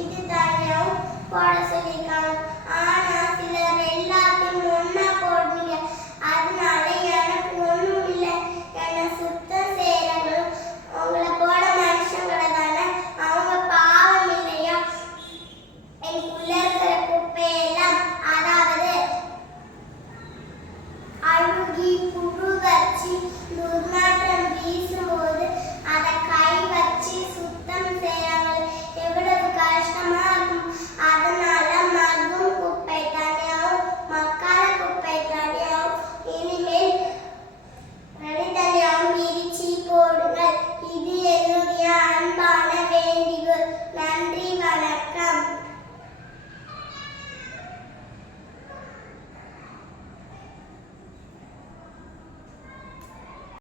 இது தானியம் போட சொல்லியிருக்காங்க. ஆனா சிலர் எல்லாத்தையும் ஒன்னா போடுறீங்க. அதனால எனக்கு ஒண்ணும் இல்லை. என்னை சுத்தம் செய்யறவங்களும் உங்களை போல மனுஷங்களை தானே அவங்க பாவம் இல்லையா? எனக்குள்ள இருக்கிற குப்பையெல்லாம் அதாவது அழுகி புழு வச்சு துர்நாற்றம் வீசி